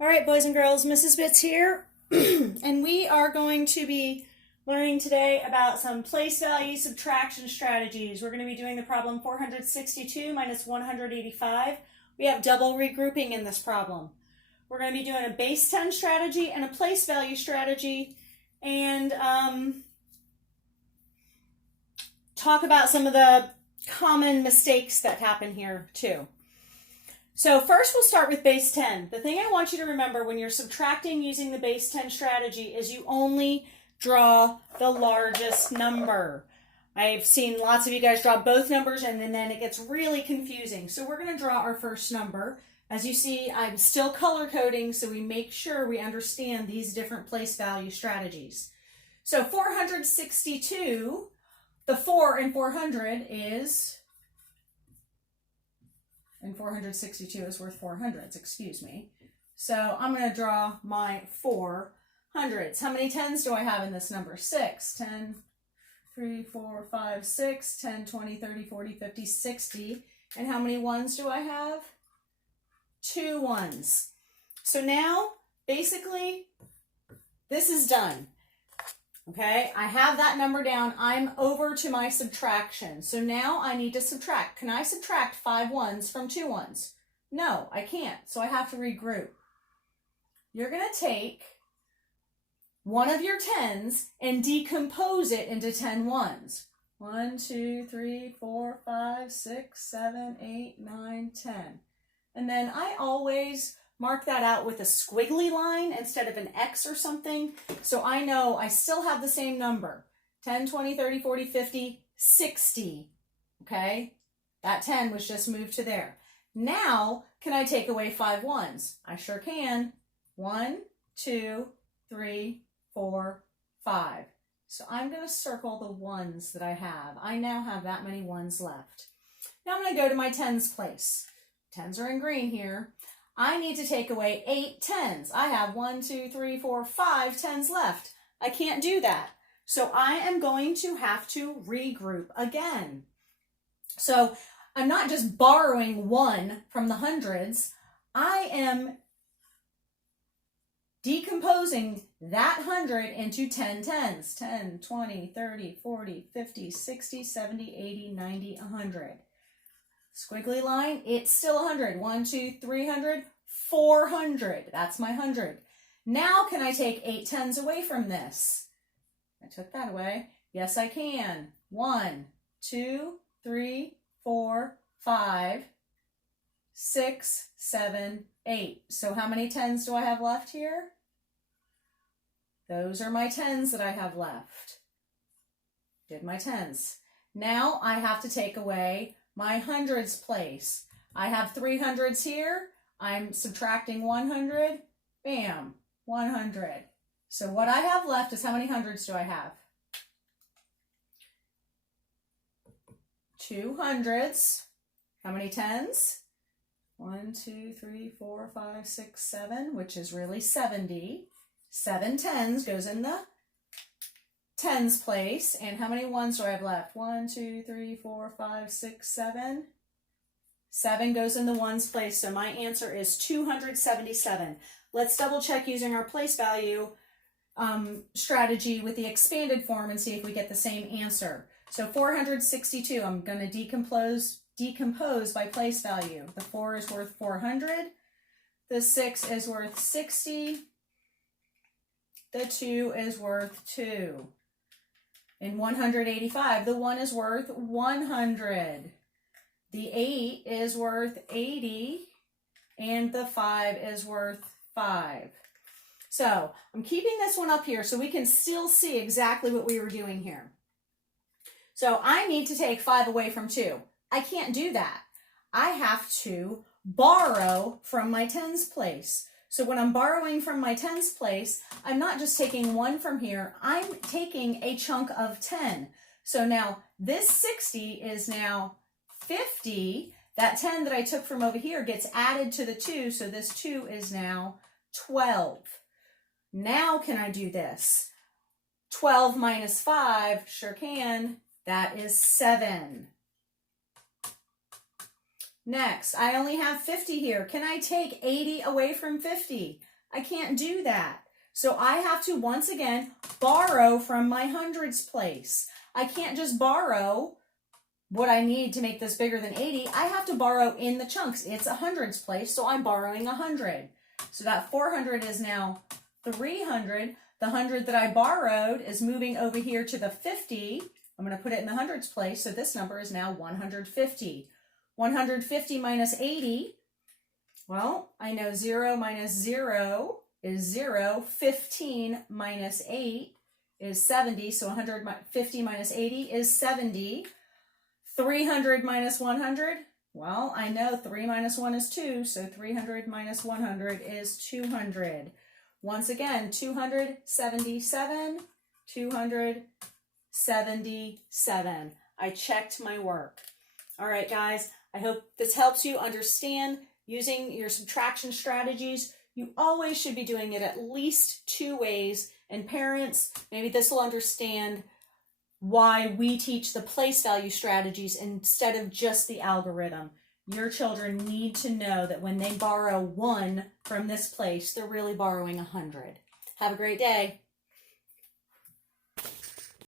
All right, boys and girls, Mrs. Bits here, and we are going to be learning today about some place value subtraction strategies. We're going to be doing the problem 462 minus 185. We have double regrouping in this problem. We're going to be doing a base 10 strategy and a place value strategy, and talk about some of the common mistakes that happen here too. So first we'll start with base 10. The thing I want you to remember when you're subtracting using the base 10 strategy is you only draw the largest number. I've seen lots of you guys draw both numbers and then it gets really confusing. So we're going to draw our first number. As you see, I'm still color coding so we make sure we understand these different place value strategies. So 462, the 4 in 400 is... and 462 is worth 400s, excuse me. So I'm going to draw my 400s. How many 10s do I have in this number? 6. 10, 3, 4, 5, 6, 10, 20, 30, 40, 50, 60. And how many 1s do I have? 2 1s. So now, basically, this is done. Okay, I have that number down. I'm over to my subtraction. So now I need to subtract. Can I subtract 5 1s from 2 1s? No, I can't. So I have to regroup. You're going to take one of your 10s and decompose it into 10 1s. 1, 2, 3, 4, 5, 6, 7, 8, 9, 10. And then I always mark that out with a squiggly line instead of an X or something. So I know I still have the same number. 10, 20, 30, 40, 50, 60. Okay? That 10 was just moved to there. Now, can I take away 5 1s? I sure can. 1, 2, 3, 4, 5. So I'm going to circle the 1s that I have. I now have that many 1s left. Now I'm going to go to my 10s place. 10s are in green here. I need to take away 8 10s. I have 1, 2, 3, 4, 5 10s left. I can't do that. So I am going to have to regroup again. So I'm not just borrowing 1 from the hundreds. I am decomposing that 100 into 10 10s. 10, 20, 30, 40, 50, 60, 70, 80, 90, 100. Squiggly line, it's still 100. 1, 2, 300, 400. That's my 100. Now can I take 8 10s away from this? I took that away. Yes, I can. 1, 2, 3, 4, 5, 6, 7, 8. So how many 10s do I have left here? Those are my 10s that I have left. Did my 10s. Now I have to take away my hundreds place. I have 300s here. I'm subtracting 100. Bam, 100. So what I have left is how many hundreds do I have? 2 hundreds. How many 10s? 1, 2, 3, 4, 5, 6, 7, which is really 70. 7 10s goes in the 10s place. And how many 1s do I have left? 1, 2, 3, 4, 5, 6, 7. 7 goes in the 1s place. So my answer is 277. Let's double check using our place value strategy with the expanded form and see if we get the same answer. So 462, I'm going to decompose by place value. The 4 is worth 400. The 6 is worth 60. The 2 is worth 2. In 185, the 1 is worth 100. The 8 is worth 80. And the 5 is worth 5. So I'm keeping this one up here so we can still see exactly what we were doing here. So I need to take 5 away from 2. I can't do that. I have to borrow from my 10s place. So when I'm borrowing from my 10s place, I'm not just taking 1 from here, I'm taking a chunk of 10. So now this 60 is now 50. That 10 that I took from over here gets added to the 2, so this 2 is now 12. Now can I do this? 12 minus 5, sure can. That is 7. Next, I only have 50 here. Can I take 80 away from 50? I can't do that. So I have to, once again, borrow from my hundreds place. I can't just borrow what I need to make this bigger than 80. I have to borrow in the chunks. It's a hundreds place, so I'm borrowing 100. So that 400 is now 300. The 100 that I borrowed is moving over here to the 50. I'm going to put it in the hundreds place, so this number is now 150. 150 minus 80, well, I know 0 minus 0 is 0. 15 minus 8 is 70, so 150 minus 80 is 70. 300 minus 100, well, I know 3 minus 1 is 2, so 300 minus 100 is 200. Once again, 277, 277. I checked my work. All right, guys, I hope this helps you understand using your subtraction strategies. You always should be doing it at least 2 ways. And parents, maybe this will understand why we teach the place value strategies instead of just the algorithm. Your children need to know that when they borrow 1 from this place, they're really borrowing 100. Have a great day.